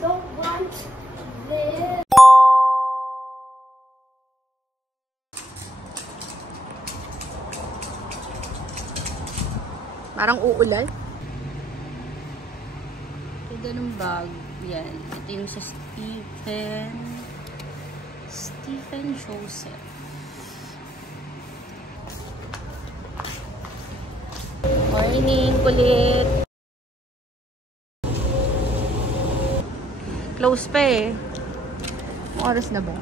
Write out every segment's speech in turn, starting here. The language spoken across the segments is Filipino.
don't want this. Parang uulan. Ito ng bag. Yan. Ito yung sa Stephen Joseph. Morning, kulit. Close pa eh. Oras na ba?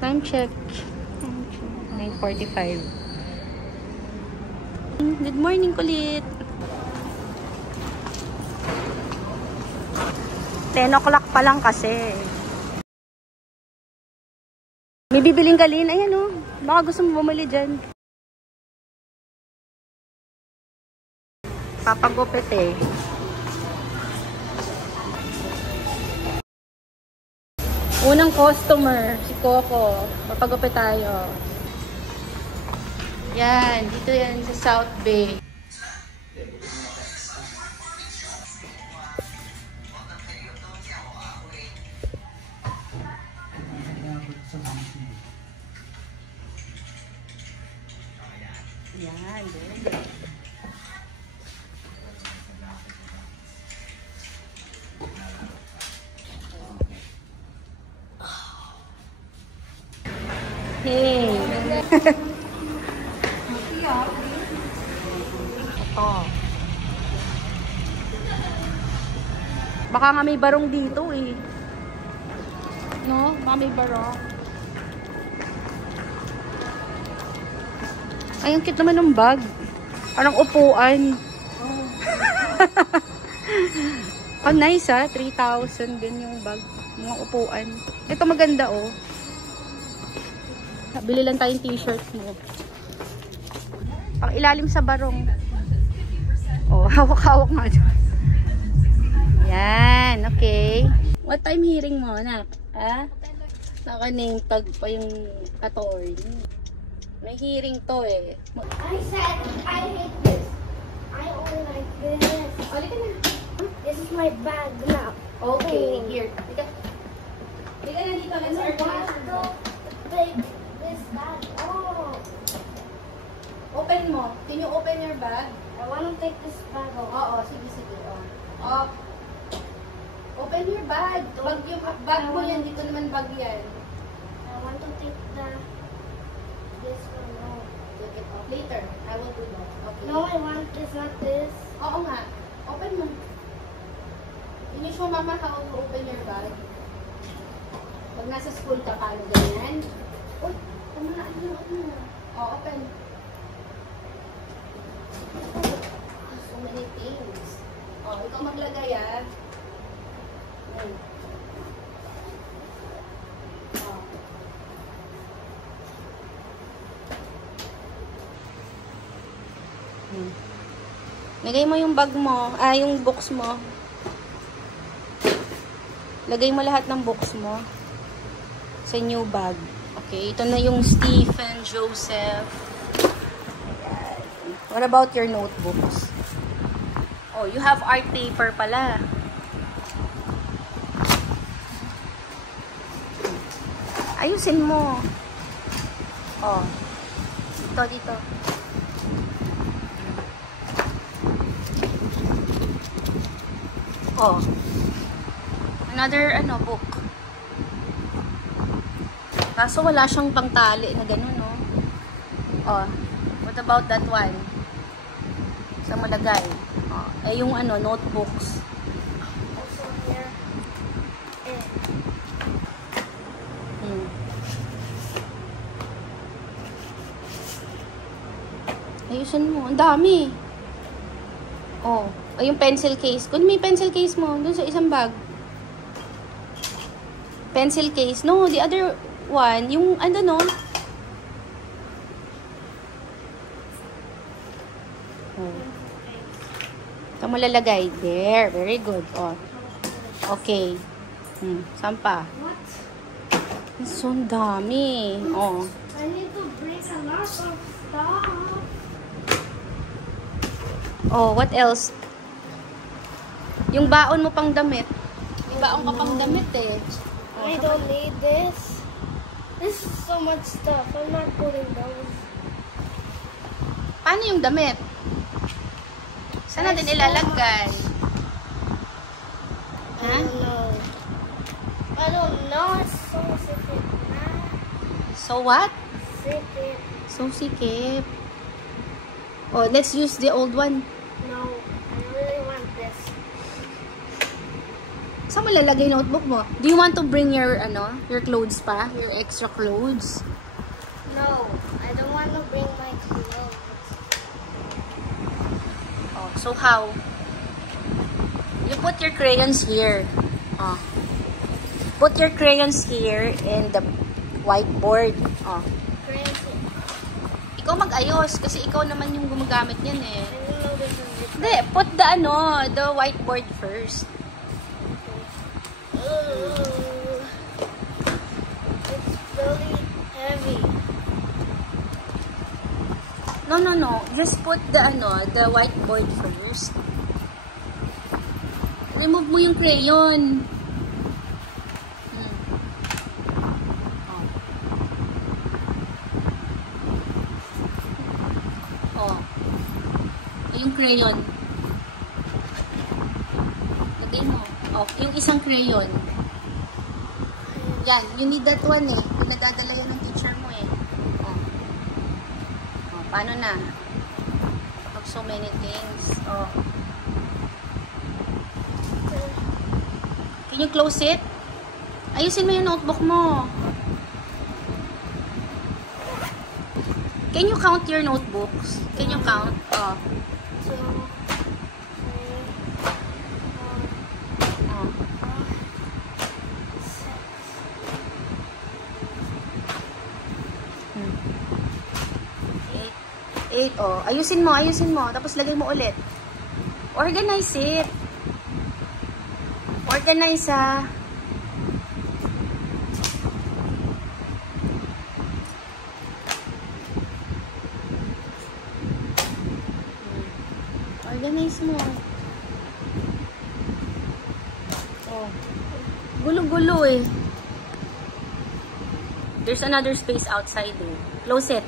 Time check. 9:45. Good morning, kulit. 10 o'clock pa lang kasi. May bibiling galin. Ayan o. Baka gusto mo bumili dyan. Papagupit eh. Unang customer, si Coco. Papagupit tayo. Yan. Dito yan sa South Bay. Yan, very good. Hey. Ito. Baka nga may barong dito eh. No? Baka may barong. Ay, ang cute naman ng bag. Parang upuan. Oh, nice ah. 3,000 din yung bag. Mga upuan. Ito maganda oh. Bili lang tayong t-shirt mo. Pang ilalim sa barong. Oh, hawak-hawak nga dyan. Yan, okay. What time hearing mo, anak? Ha? Nakaning tag pa yung attorney. May hearing to eh. I said I hate this. I only like this. Uli ka na. This is my bag now. Okay, here. Liga na dito. Let's want to take this bag. Oh. Open mo. Can you open your bag? I want to take this bag off. Oo, sige, sige. Oh. Open your bag. Bag yung bag mo yan. Dito naman bag yan. I want to take this one off. Take it off. Later. I will do that. Okay. No, I want this, not this. Oo nga. Open mo. Can you show mama how to open your bag? Pag nasa school ka, paano ganyan? Uy, ano na. Oh, open. So many things. Oh, ikaw maglagay ah. Oh. Lagay mo yung bag mo, yung box mo. Lagay mo lahat ng box mo sa new bag. Okay, ito na yung Stephen Joseph. Ayan. What about your notebooks? Oh, you have art paper pala. Ayusin mo. Oh. Dito. Oh. Another book. Kaso wala siyang pangtali na gano'n, no? Oh. What about that one? Sa malagay. Oh. Yung notebooks. Also here. Ayusin mo. Ang dami. Oh. Yung pencil case. Kung may pencil case mo, dun sa isang bag. Pencil case. No, the other one, yung no? Oh. Ito mo lalagay. There. Very good. Oh. Okay. Saan pa? What? So dami. Oh. I need to bring a lot of stuff. Oh, what else? Yung baon mo pang damit. May baon ka pang damit eh. I don't need this. This is so much stuff. I'm not putting those. Paano yung damit? Saan natin ilalagay? I don't know. I don't know. It's so secret. So what? Secret. So sikip. Oh, let's use the old one. No, I really want this. Saan mo lalagay yung notebook mo? Do you want to bring your, your clothes pa? Your extra clothes? No, I don't want to bring my clothes. Oh, so how? You put your crayons here. Oh. Put your crayons here in the whiteboard. Oh. Crazy. Ikaw mag-ayos kasi ikaw naman yung gumagamit niyan eh. I don't know this is it. Hindi, put the whiteboard first. It's really heavy. No. Just put the whiteboard first. Remove mo yung crayon. Oh. Yung crayon. Lagay mo. Oh, yung isang crayon. Yan, you need that one eh. Yung nadadala yan ng teacher mo eh. Oh. Oh, paano na? Of so many things. Oh. Can you close it? Ayusin mo yung notebook mo. Can you count your notebooks? Can you count? Oh. 2, 3, 4, Oh. 6. 8. Oh. Ayusin mo. Tapos lagay mo ulit. Organize it. Organize ah. Organize mo. Oh. Gulo-gulo eh. There's another space outside eh. Close it.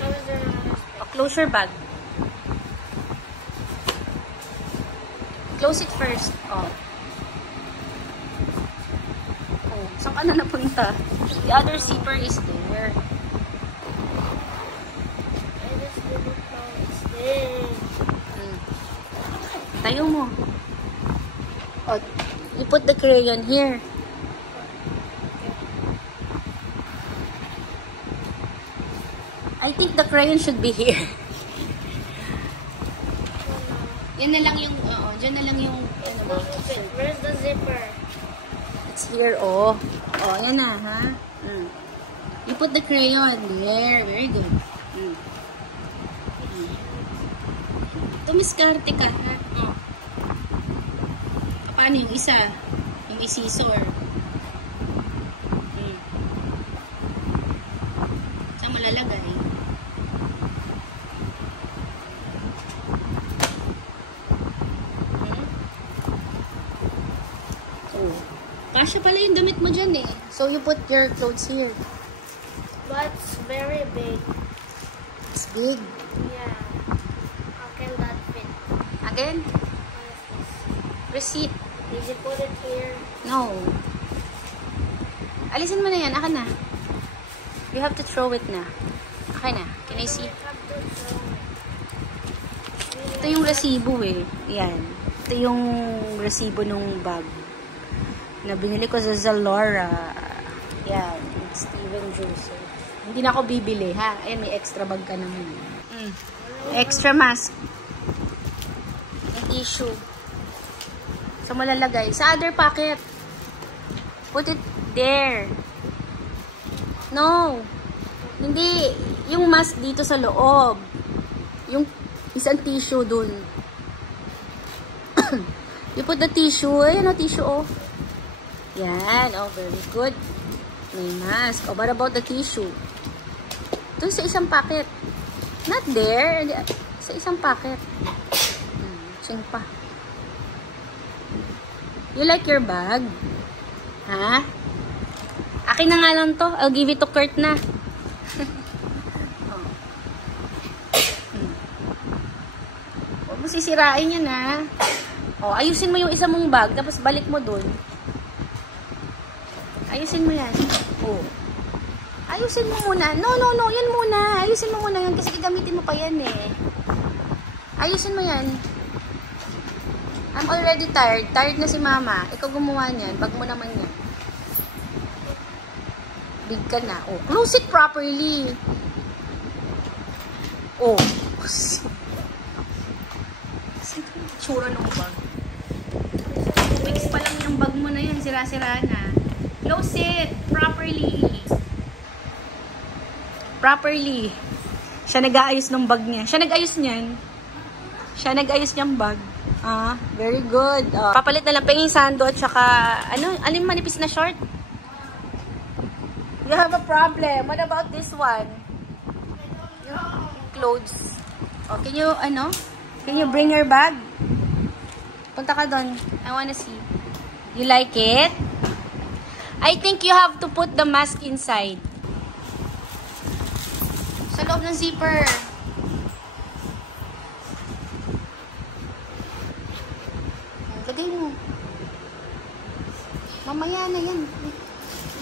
how is there another space? Oh, close your bag. Close it first. Oh. Oh, saan ka na napunta? The other zipper is there. I just didn't know it's there. Tayo mo. Oh, you put the crayon here. I think the crayon should be here. Yan na lang yung, dyan na lang yung, Where's the zipper? it's here, oh. Oh, yan na, ha? You put the crayon there. Very good. Tumiskarte ka, ha? Oh. Paano yung isa? Yung isisor. Saan mo lalagay? Oh. Kasya pala yung damit mo dyan eh. So, you put your clothes here. But it's very big. It's big. Yeah. How can that fit? Again, What is this? receipt. Did you put it here? No. Alisin mo na yan. Aka na. You have to throw it na. Aka na. Can I see? I have to throw it. Ito yung resibo eh. Yan. Ito yung resibo nung bag. Na binili ko sa Zalora. Yan. Steven Joseph. Hindi na ako bibili ha. Ayan, may extra bag ka naman. Extra mask. May tissue. Saan mo lalagay? Sa other pocket. Put it there. No. Hindi. Yung mask dito sa loob. Yung isang tissue dun. You put the tissue. Ayan o, tissue o. Yan. Oh, very good. May mask. Oh, what about the tissue? Dun sa isang pocket. Not there. Sa isang pocket. Lasing pa. You like your bag? Ha? Akin na nga lang to. I'll give it to Kurt na. Huwag mo sisirain yan, ha? Oh, ayusin mo yung isa mong bag, tapos balik mo dun. Ayusin mo yan. Oh. Ayusin mo muna. No. Yan muna. Ayusin mo muna yan kasi gagamitin mo pa yan, eh. Ayusin mo yan. I'm already tired. Tired na si mama. Ikaw gumawa niyan. Bag mo naman yan. Big ka na. Oh, close it properly. Oh. Tsura ng bag. Fix pa lang yung bag mo na yan. Sira-sira na. Close it properly. Properly. Siya nag-aayos ng bag niya. Siya nag-ayos niyan. Siya nag-ayos niyang bag. Ah, very good. Papalit na lang penging sando at saka, ano yung manipis na short? You have a problem. What about this one? Yung clothes. Oh, can you bring your bag? Punta ka doon. I wanna see. You like it? I think you have to put the mask inside. Sa loob ng zipper. Lagay mo. Mamaya na yan.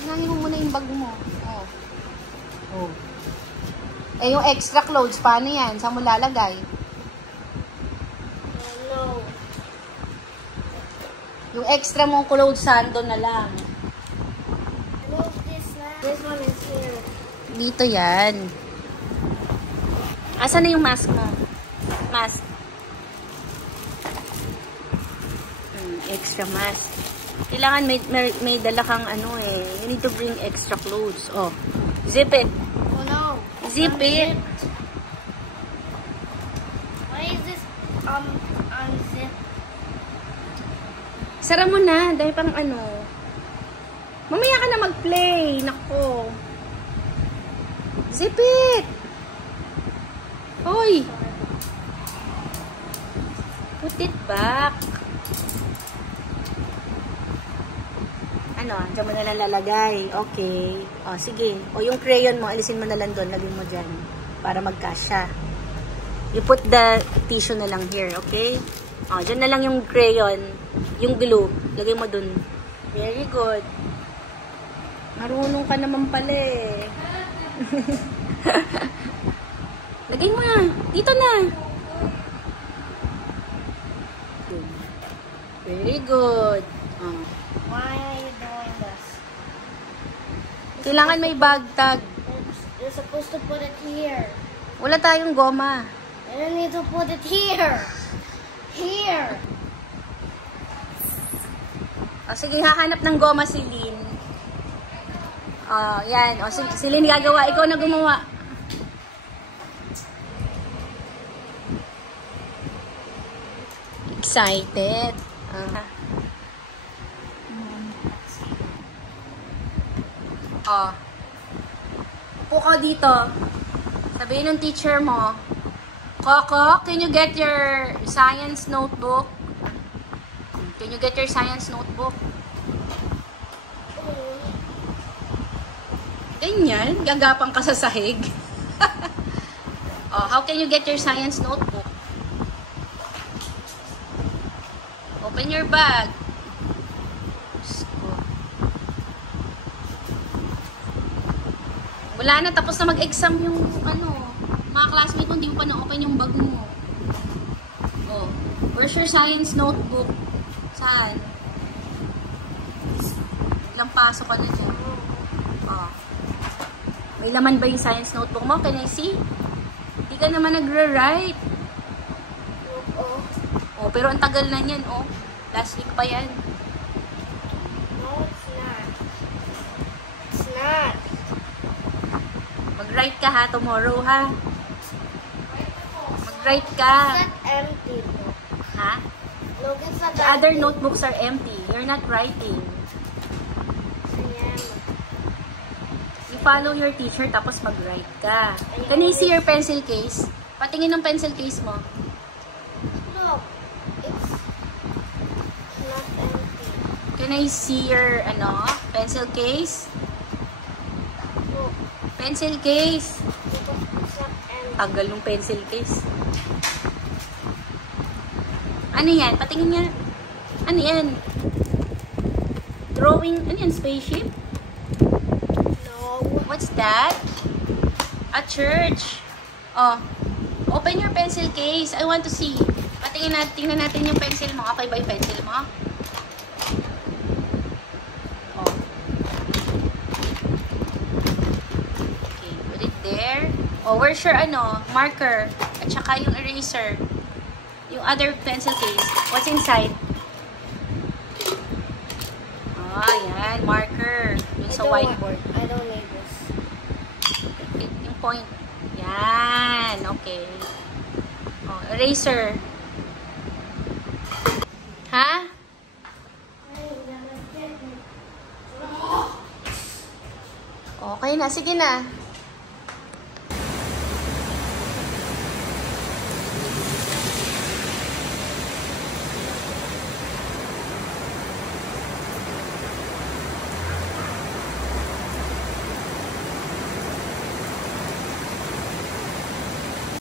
Hinangin mo muna yung bag mo. Oh. Oh. Eh, yung extra clothes, paano yan? Saan mo lalagay? No. Yung extra mong clothes, sando na lang. Move this one. This one is here. Dito yan. Asan na yung mask mo? Mask. Extra mask. Kailangan may dala kang You need to bring extra clothes. Oh. Zip it. Oh no. Zip it. Why is this unzip? Sara mo na. Dahil pang Mamaya ka na mag-play. Nako. Zip it. Hoy. Put it back. Diyan mo na lang lalagay. Okay. O, sige. O, yung crayon mo, alisin mo na lang doon. Lagay mo dyan. Para magkasya. You put the tissue na lang here. Okay? O, dyan na lang yung crayon. Yung glue. Lagay mo doon. Very good. Marunong ka naman pala eh. Lagay mo na. Dito na. Very good. Why are you doing this? Kailangan may bag tag. You're supposed to put it here. Wala tayong goma. You need to put it here. Here. O, sige, hahanap ng goma si Lynn. O, yan. O, si Lynn gagawa. Ikaw na gumawa. Excited. Oh. Upo ka dito. Sabihin ng teacher mo, Coco, can you get your science notebook? Can you get your science notebook? Ganyan, gagapang ka sa sahig. Oh, how can you get your science notebook? Open your bag. Wala na, tapos na mag-exam yung mga classmate mo, hindi mo pa na-open yung bag mo. Oh, where's your science notebook? Saan? Ilang pasok ka na dyan. Oh. May laman ba yung science notebook mo? Can I see? Hindi ka naman nagra-write. Oh, pero ang tagal na yan, oh. Last week pa yan. No, it's not. It's not. Mag-write ka ha, tomorrow ha. Mag-write ka. It's not empty book. Ha? Look, it's not The other notebooks are empty. You're not writing. You follow your teacher tapos mag-write ka. Can you see your pencil case? Patingin ng pencil case mo. Look, Can I see your, pencil case? No. Pencil case. And Tagal ng pencil case. Ano yan? Patingin niya. Ano yan? Drawing, ano yan? Spaceship? no. What's that? A church. Oh. Open your pencil case. I want to see. Tingnan natin yung pencil mo. Okay ba yung pencil mo? Oh. Okay, put it there. Oh, where's your marker? At saka yung eraser. Yung other pencil case. What's inside? Ah, yan. Marker. Yung sa whiteboard. I don't need this. Yung point. Yan. Okay. Oh, eraser. Ha? Okay na. Sige na.